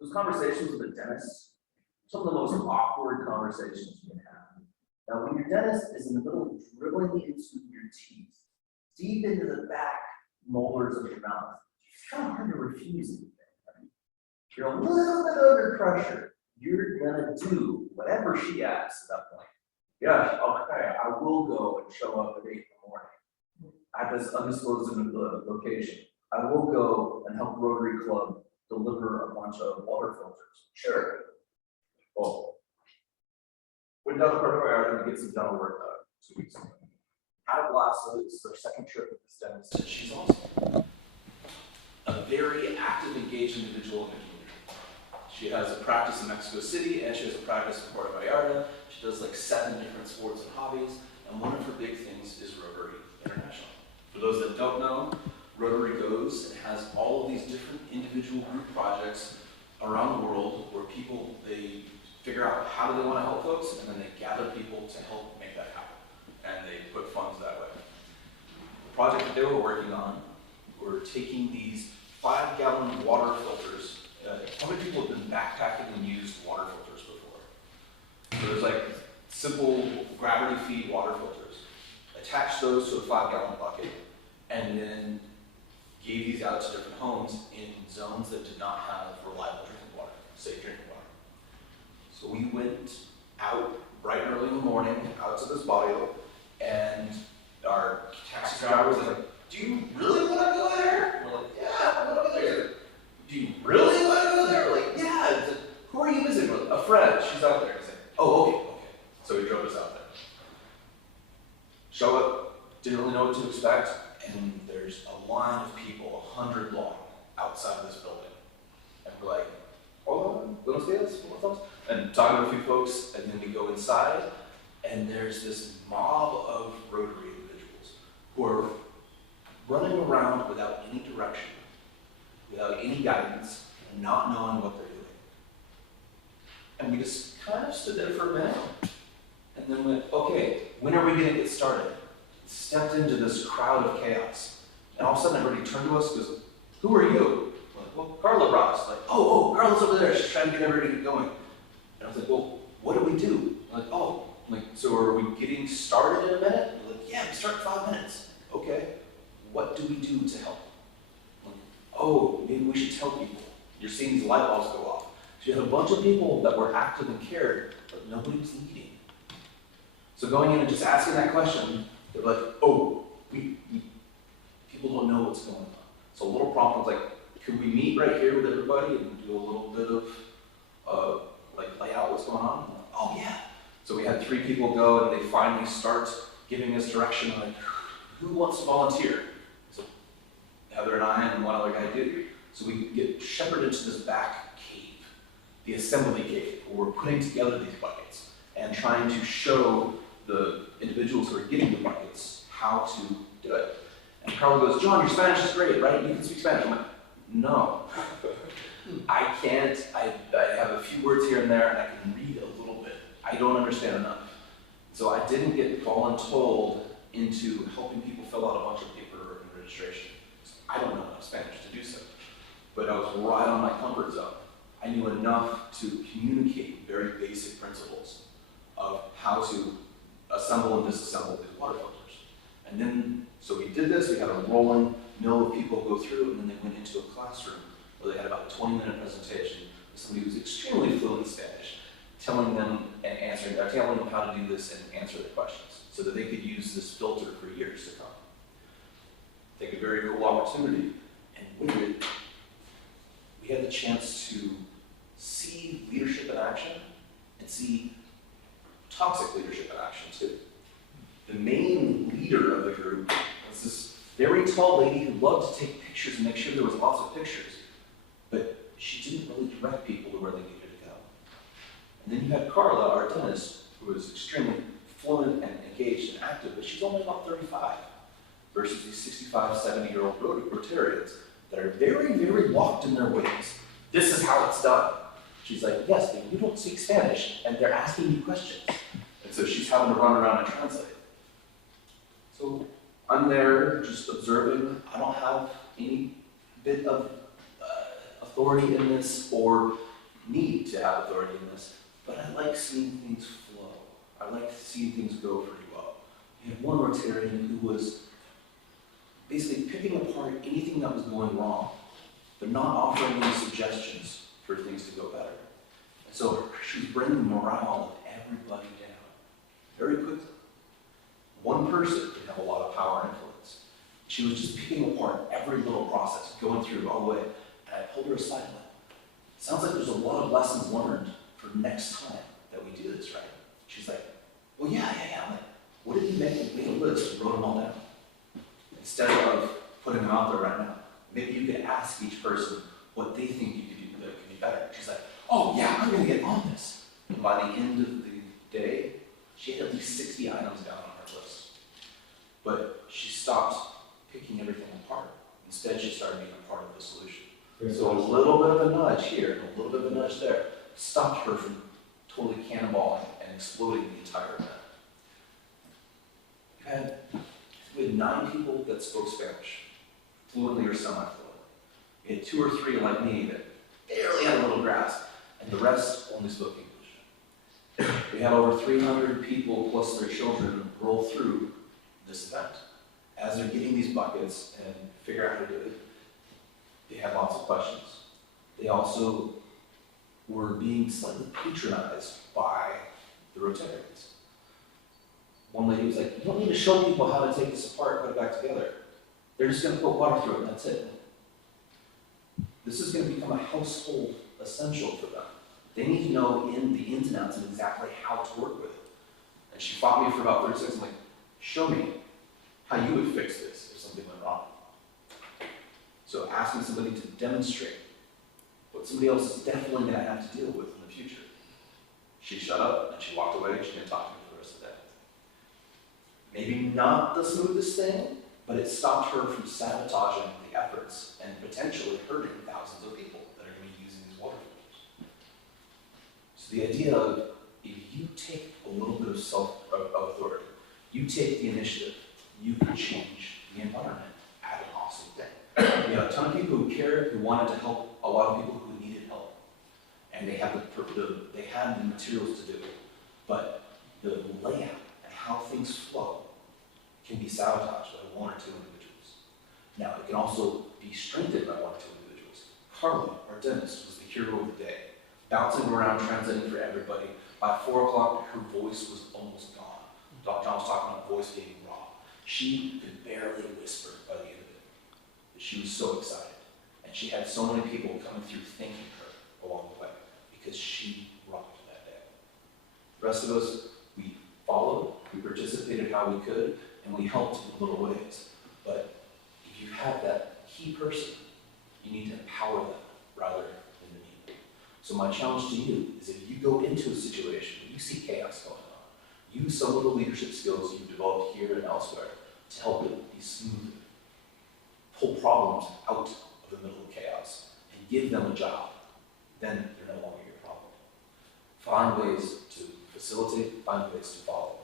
Those conversations with a dentist, some of the most awkward conversations you can have. Now, when your dentist is in the middle of dribbling into your teeth, deep into the back molars of your mouth, it's kind of hard to refuse anything, right? You're a little bit under pressure. You're gonna do whatever she asks at that point. Yeah, okay, I will go and show up at 8 in the morning at this undisclosed location. I will go and help Rotary Club deliver a bunch of water filters. Sure. Well, went down to Puerto Vallarta to get some dental work done 2 weeks ago. Had a blast. So this is our second trip with this dentist. She's awesome. A very active, engaged individual in the community. She has a practice in Mexico City and she has a practice in Puerto Vallarta. She does like 7 different sports and hobbies. And one of her big things is Rotary International. For those that don't know, Rotary goes and has all of these different individual group projects around the world where people, they figure out how do they want to help folks, and then they gather people to help make that happen. And they put funds that way. The project that they were working on were taking these 5-gallon water filters. How many people have been backpacking and used water filters before? So there's like simple gravity feed water filters. Attach those to a 5-gallon bucket, and then gave these out to different homes in zones that did not have reliable drinking water, safe drinking water. So we went out bright and early in the morning, out to this barrio, and our taxi driver was like, "Do you really want to go there?" We're like, "Yeah, I want to go there." "Do you really want to go there?" We're like, "Yeah." He's like, "Who are you visiting with?" "A friend, she's out there." He's like, "Oh, okay." So he drove us out there. Show up, didn't really know what to expect, and there's a line of people, 100 long, outside of this building. And we're like, "Hola, buenos dias, ¿cómo estás?" And talking to a few folks, and then we go inside, and there's this mob of Rotary individuals who are running around without any direction, without any guidance, and not knowing what they're doing. And we just kind of stood there for a minute, and then went, "Okay, when are we going to get started?" Stepped into this crowd of chaos. And all of a sudden everybody turned to us and goes, "Who are you?" We're like, "Well, Carla brought us." Like, oh, Carla's over there. She's trying to get everybody to get going. And I was like, "Well, what do we do?" I'm like, "Oh, like, so are we getting started in a minute?" We're like, "Yeah, we start in 5 minutes." "Okay, what do we do to help?" I'm like, "Oh, maybe we should tell people. You're seeing these light bulbs go off." So you had a bunch of people that were active and cared, but nobody was leading. So going in and just asking that question, they're like, "Oh, people don't know what's going on." So a little prompt was like, "Could we meet right here with everybody and do a little bit of like lay out what's going on?" And like, "Oh yeah." So we had 3 people go, and they finally start giving us direction. Like, "Who wants to volunteer?" So Heather and I and one other guy did. So we get shepherded to this back cave, the assembly cave, where we're putting together these buckets and trying to show the individuals who are getting the buckets how to do it. And Carla goes, "John, your Spanish is great, right? You can speak Spanish." I'm like, "No, I can't. I have a few words here and there, and I can read a little bit. I don't understand enough." So I didn't get voluntold into helping people fill out a bunch of paper and registration. I don't know enough Spanish to do so. But I was right on my comfort zone. I knew enough to communicate very basic principles of how to assemble and disassemble these water filters. And then, so we did this, we had a rolling mill of people go through, and then they went into a classroom where they had about a 20-minute presentation with somebody who's extremely fluent in Spanish, telling them how to do this and answer the questions, so that they could use this filter for years to come. I think a very cool opportunity. And with it, we had the chance to see leadership in action and see toxic leadership in action too. The main leader of the group was this very tall lady who loved to take pictures and make sure there was lots of pictures, but she didn't really direct people to where they needed to go. And then you had Carla, our dentist, who was extremely fluent and engaged and active, but she's only about 35, versus these 65, 70-year-old Rotarians that are very, very locked in their ways. This is how it's done. She's like, "Yes, but you don't speak Spanish, and they're asking you questions." And so she's having to run around and translate. So I'm there just observing. I don't have any bit of authority in this or need to have authority in this, but I like seeing things flow. I like seeing things go pretty well. We had one Rotarian who was basically picking apart anything that was going wrong, but not offering any suggestions for things to go better. And so she was bringing morale of everybody down very quickly. One person could have a lot of power and influence. She was just picking apart every little process, going through all the way. And I pulled her aside and went, sounds like there's a lot of lessons learned for next time that we do this, right? She's like, well, yeah. I'm like, what did you make? We made a list and wrote them all down. Instead of putting them out there right now, maybe you could ask each person what they think you could do that could be better. She's like, oh yeah, I'm gonna get on this. And by the end of the day, she had at least 60 items down on her list. But she stopped picking everything apart. Instead, she started being a part of the solution. So a little bit of a nudge here, and a little bit of a nudge there, stopped her from totally cannonballing and exploding the entire event. We had 9 people that spoke Spanish, fluently or semi-fluently. We had 2 or 3 like me that barely had a little grasp, and the rest only spoke English. We had over 300 people plus their children roll through this event. As they're getting these buckets and figure out how to do it, they had lots of questions. They also were being slightly patronized by the Rotarians. One lady was like, you don't need to show people how to take this apart and put it back together. They're just going to put water through it and that's it. This is going to become a household essential for them. They need to know the ins and outs of exactly how to work with it. And she fought me for about 30 seconds. I'm like, show me how you would fix this if something went wrong. So asking somebody to demonstrate what somebody else is definitely going to have to deal with in the future. She shut up and she walked away and she didn't talk to me for the rest of the day. Maybe not the smoothest thing, but it stopped her from sabotaging the efforts and potentially hurting thousands of people that are going to be using these water filters. So the idea of if you take a little bit of self-authority, you take the initiative, you can change the environment at an awesome thing. We had a ton of people who cared, who wanted to help a lot of people who needed help. And they had the materials to do it. But the layout and how things flow can be sabotaged by 1 or 2 individuals. Now, it can also be strengthened by 1 or 2 individuals. Carly, our dentist, was the hero of the day, bouncing around, translating for everybody. By 4 o'clock, her voice was almost gone. Dr. John was talking about voice being raw. She could barely whisper by the end of it. But she was so excited. And she had so many people coming through thanking her along the way because she rocked that day. The rest of us, we followed, we participated how we could, and we helped in little ways. But if you have that key person, you need to empower them rather than demean them. So my challenge to you is if you go into a situation where you see chaos going on, use some of the leadership skills you've developed here and elsewhere to help it be smooth. Pull problems out of the middle of chaos and give them a job. Then they're no longer your problem. Find ways to facilitate, find ways to follow.